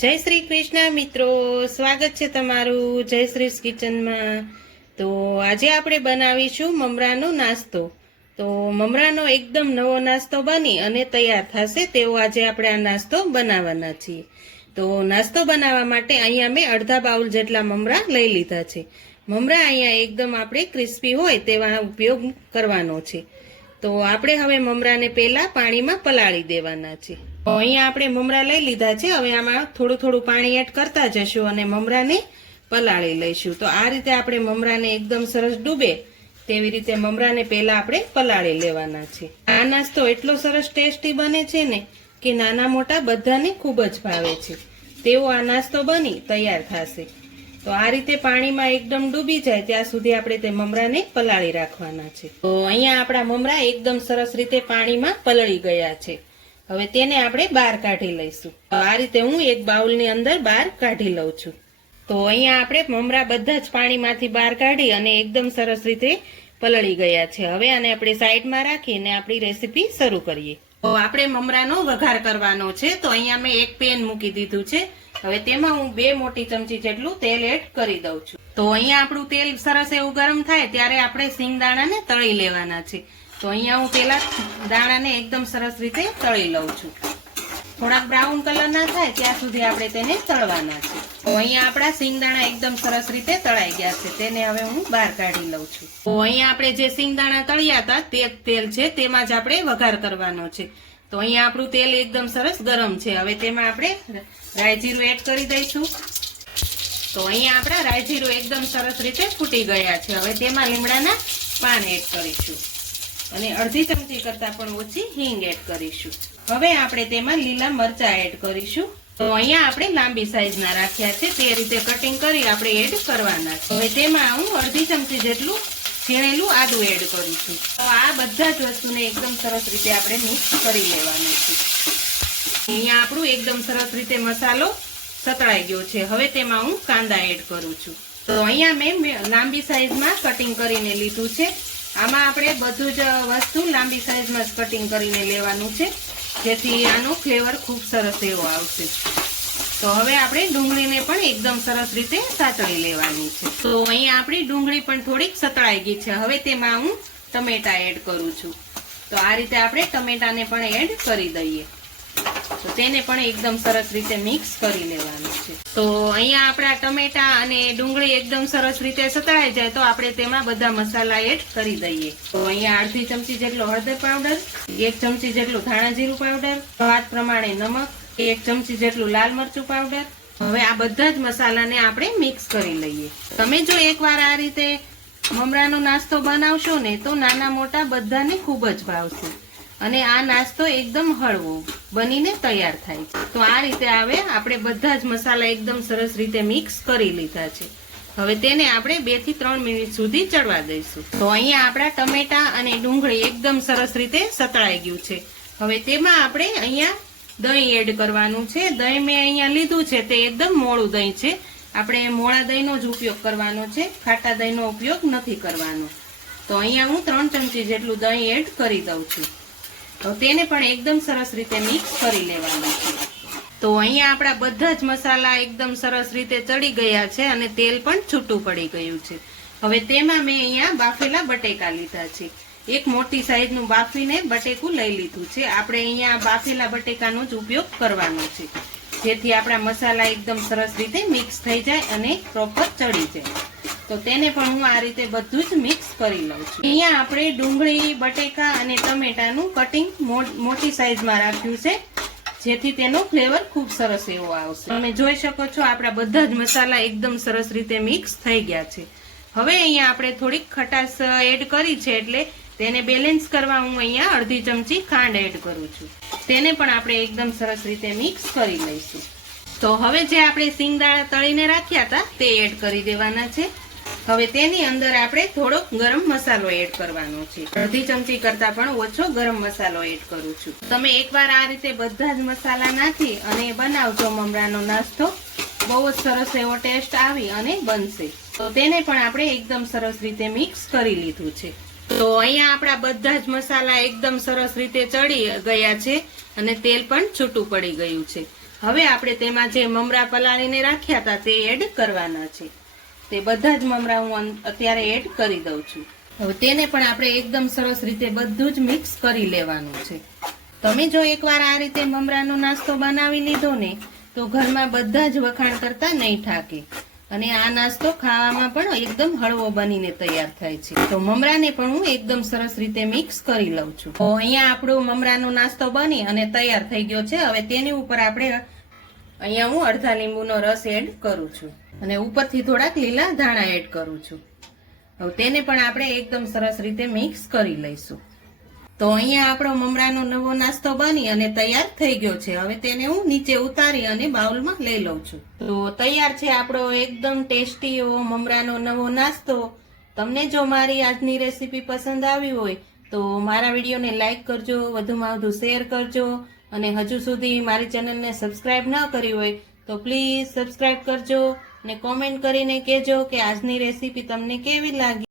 જય શ્રી કૃષ્ણ મિત્રો, સ્વાગત છે તમારું જય શ્રી કિચનમાં। તો આજે આપણે બનાવીશું મમરાનો નાસ્તો। તો મમરાનો એકદમ નવો નાસ્તો બની અને તૈયાર થશે તેવો આજે આપણે આ નાસ્તો બનાવવાના છીએ। તો નાસ્તો બનાવવા માટે અહીંયા મેં અડધા બાઉલ જેટલા મમરા લઈ લીધા છે। મમરા અહીંયા એકદમ આપણે ક્રિસ્પી હોય તેવા ઉપયોગ કરવાનો છે। તો આપણે હવે મમરાને પહેલા પાણીમાં પલાળી દેવાના છે। તો અહીંયા આપણે મમરા લઈ લીધા છે। હવે આમાં થોડું થોડું પાણી એડ કરતા જશું અને મમરાને પલાળી લઈશું। તો આ રીતે આપણે મમરાને એકદમ સરસ ડૂબે તેવી રીતે મમરાને પહેલા આપણે પલાળી લેવાના છે। આ નાસ્તો એટલો સરસ ટેસ્ટી બને છે ને કે નાના મોટા બધાને ખૂબ જ ભાવે છે તેવો આ નાસ્તો બની તૈયાર થશે। તો આ રીતે પાણીમાં એકદમ ડૂબી જાય ત્યાં સુધી આપણે તે મમરાને પલાળી રાખવાના છે। તો અહીંયા આપણા મમરા એકદમ સરસ રીતે પાણીમાં પલળી ગયા છે। હવે તેને આપણે બહાર કાઢી લઈશું। આ રીતે હું એક બાઉલની અંદર બહાર કાઢી લઉં છું। તો અહીંયા આપણે મમરા બધા જ પાણીમાંથી બહાર કાઢી અને એકદમ સરસ રીતે પલળી ગયા છે। હવે આને આપણે સાઈડમાં રાખીને આપણી રેસીપી શરૂ કરીએ। તો આપણે મમરાનો વઘાર કરવાનો છે। તો અહીંયા મેં એક પેન મૂકી દીધું છે। હવે તેમાં હું 2 મોટી ચમચી જેટલું તેલ એડ કરી દઉં છું। તો અહીંયા આપણું તેલ સરસ એવું ગરમ થાય ત્યારે આપણે સિંગદાણાને તળી લેવાના છે। તો અહીંયા હું પેલા દાણાને એકદમ સરસ રીતે તળી લઉં છું। થોડાક બ્રાઉન કલર ના થાય ત્યાં સુધી આપણે તેને તળવાના છે। તો અહીંયા આપણા સિંગદાણા એકદમ સરસ રીતે તળાઈ ગયા છે, તેને હવે હું બહાર કાઢી લઉં છું। તો અહીંયા આપણે જે સિંગદાણા તળ્યા હતા તે તેલ છે તેમાં જ આપણે વઘાર કરવાનો છે। તો અહીંયા આપણું તેલ એકદમ સરસ ગરમ છે। હવે તેમાં આપણે રાઈ જીરું એડ કરી દઈશું। તો અહીંયા આપણા રાઈ જીરું એકદમ સરસ રીતે ફૂટી ગયા છે। હવે તેમાં લીમડાના પાન એડ કરીશું અને અડધી ચમચી કરતા પણ ઓછી હિંગ એડ કરીશું। હવે આપણે તેમાં લીલા મરચા એડ કરીશું। તો અહીંયા આપણે લાંબી સાઈઝના રાખ્યા છે તે રીતે કટિંગ કરી આપણે એડ કરવાના છે। હવે તેમાં હું અડધી ચમચી જેટલું છીણેલું આદું એડ કરું છું। તો આ બધા જ વસ્તુને એકદમ સરસ રીતે આપણે મિક્સ કરી લેવાનું છે। અહીંયા આપણું એકદમ સરસ રીતે મસાલો સતળાઈ ગયો છે। હવે તેમાં હું કાંદા એડ કરું છું। તો અહીંયા મેં લાંબી સાઈઝમાં કટિંગ કરીને લીધું છે। આમાં આપણે બધું જ વસ્તુ લાંબી સાઈઝમાં જ કટિંગ કરીને લેવાનું છે જેથી આનો ફ્લેવર ખૂબ સરસ એવો આવશે। તો હવે આપણે ડુંગળીને પણ એકદમ સરસ રીતે સાતળી લેવાની છે। તો અહીંયા આપણી ડુંગળી પણ થોડીક સતળાઈ ગઈ છે। હવે તેમાં હું ટમેટા એડ કરું છું। તો આ રીતે આપણે ટમેટાને પણ એડ કરી દઈએ। તો તેને પણ એકદમ સરસ રીતે મિક્સ કરી લેવાનું છે। તો અહીંયા આપણા ટમેટા અને ડુંગળી એકદમ સરસ રીતે સતળાઈ જાય તો આપણે તેમાં બધા મસાલા એડ કરી દઈએ। તો અહીંયા અડધી ચમચી જેટલો હળદર પાવડર, 1 ચમચી જેટલું ધાણા જીરું પાવડર, સ્વાદ પ્રમાણે નમક, 1 ચમચી જેટલું લાલ મરચું પાવડર। હવે આ બધા જ મસાલાને આપણે મિક્સ કરી લઈએ। તમે જો એકવાર આ રીતે મમરાનો નાસ્તો બનાવશો ને તો નાના મોટા બધાને ખૂબ જ ભાવશે અને આ નાસ્તો એકદમ હળવો બનીને તૈયાર થાય છે। તો આ રીતે હવે આપણે બધા જ મસાલા એકદમ સરસ રીતે મિક્સ કરી લીધા છે। હવે તેને આપણે 2 થી 3 મિનિટ સુધી ચડવા દઈશું। તો અહીંયા આપણા ટમેટા અને ડુંગળી એકદમ સરસ રીતે સતળાઈ ગયું છે। હવે તેમાં આપણે અહીંયા દહીં એડ કરવાનું છે। દહીં મેં અહીંયા લીધું છે તે એકદમ મોળું દહીં છે। આપણે મોળા દહીંનો જ ઉપયોગ કરવાનો છે, ખાટા દહીંનો ઉપયોગ નથી કરવાનો। તો અહીંયા હું 3 ચમચી જેટલું દહીં એડ કરી દઉં છું। તો તેને પણ એકદમ સરસ રીતે મિક્સ કરી લેવાનું છે। તો અહીંયા આપણા બધા જ મસાલા એકદમ સરસ રીતે ચડી ગયા છે અને તેલ પણ છૂટું પડી ગયું છે। હવે તેમાં મેં અહીંયા બાફેલા બટેકા લીધા છે। એક મોટી સાઈઝનું બાફીને બટેકું લઈ લીધું છે। આપણે અહીંયા બાફેલા બટેકાનો જ ઉપયોગ કરવાનો છે જેથી આપણા મસાલા એકદમ સરસ રીતે મિક્સ થઈ જાય અને પ્રોપર ચડી જાય। તો તેને પણ હું આ રીતે બધું જ મિક્સ કરી લઉં છું। અહીંયા આપણે ડુંગળી, બટેકા અને ટમેટાનું કટિંગ મોટી સાઈઝમાં રાખ્યું છે જેથી તેનો ફ્લેવર ખૂબ સરસ એવો આવશે। તમે જોઈ શકો છો આપણા બધા જ મસાલા એકદમ સરસ રીતે મિક્સ થઈ ગયા છે। હવે અહીંયા આપણે થોડીક ખટાશ એડ કરી છે એટલે તેને બેલેન્સ કરવા હું અહીંયા અડધી ચમચી ખાંડ એડ કરું છું। તેને પણ આપણે એકદમ સરસ રીતે મિક્સ કરી લઈશું। તો હવે જે આપણે સિંગદાણા તળીને રાખ્યા હતા તે એડ કરી દેવાના છે। હવે તેની અંદર આપણે થોડોક ગરમ મસાલો એડ કરવાનો છે। અડધી ચમચી કરતા પણ ઓછો ગરમ મસાલો એડ કરું છું। તમે એકવાર આ રીતે બધા જ મસાલા નાખી અને બનાવજો મમરાનો નાસ્તો, બહુ જ સરસ એવો ટેસ્ટ આવી અને બનશે। તો તેને પણ આપણે એકદમ સરસ રીતે મિક્સ કરી લીધું છે। તો અહીંયા આપણા બધા જ મસાલા એકદમ સરસ રીતે ચડી ગયા છે અને તેલ પણ છૂટું પડી ગયું છે। હવે આપણે તેમાં જે મમરા પલાળીને રાખ્યા હતા તે એડ કરવાના છે. તે બધા જ મમરા હું અત્યારે એડ કરી દઉં છું. હવે તેને પણ આપણે એકદમ સરસ રીતે બધું જ મિક્સ કરી લેવાનું છે. તમે જો એકવાર આ રીતે મમરાનો નાસ્તો બનાવી લીધો ને તો ઘરમાં બધા જ વખાણ કરતા નહીં થાકે અને આ નાસ્તો ખાવામાં પણ એકદમ હળવો બનીને તૈયાર થાય છે. તો મમરાને પણ હું એકદમ સરસ રીતે મિક્સ કરી લઉં છું. તો અહીંયા આપણો મમરાનો નાસ્તો બની અને તૈયાર થઈ ગયો છે. હવે તેની ઉપર આપણે અહીંયા હું અડધા લીંબુનો રસ એડ કરું છું અને ઉપરથી થોડાક લીલા ધાણા એડ કરું છું. હવે તેને પણ આપણે એકદમ સરસ રીતે મિક્સ કરી લઈશું. તો અહીંયા આપણો મમરાનો નવો નાસ્તો બની અને તૈયાર થઈ ગયો છે. હવે તેને હું નીચે ઉતારી અને બાઉલમાં લઈ લઉં છું. તો તૈયાર છે આપણો એકદમ ટેસ્ટી એવો મમરાનો નવો નાસ્તો. તમને જો મારી આજની રેસીપી પસંદ આવી હોય તો મારા વિડીયોને લાઈક કરજો, વધુમાં વધુ શેર કરજો અને હજુ સુધી મારી ચેનલને સબસ્ક્રાઇબ ન કરી હોય તો પ્લીઝ સબસ્ક્રાઇબ કરજો અને કોમેન્ટ કરીને કહેજો કે આજની રેસીપી તમને કેવી લાગી.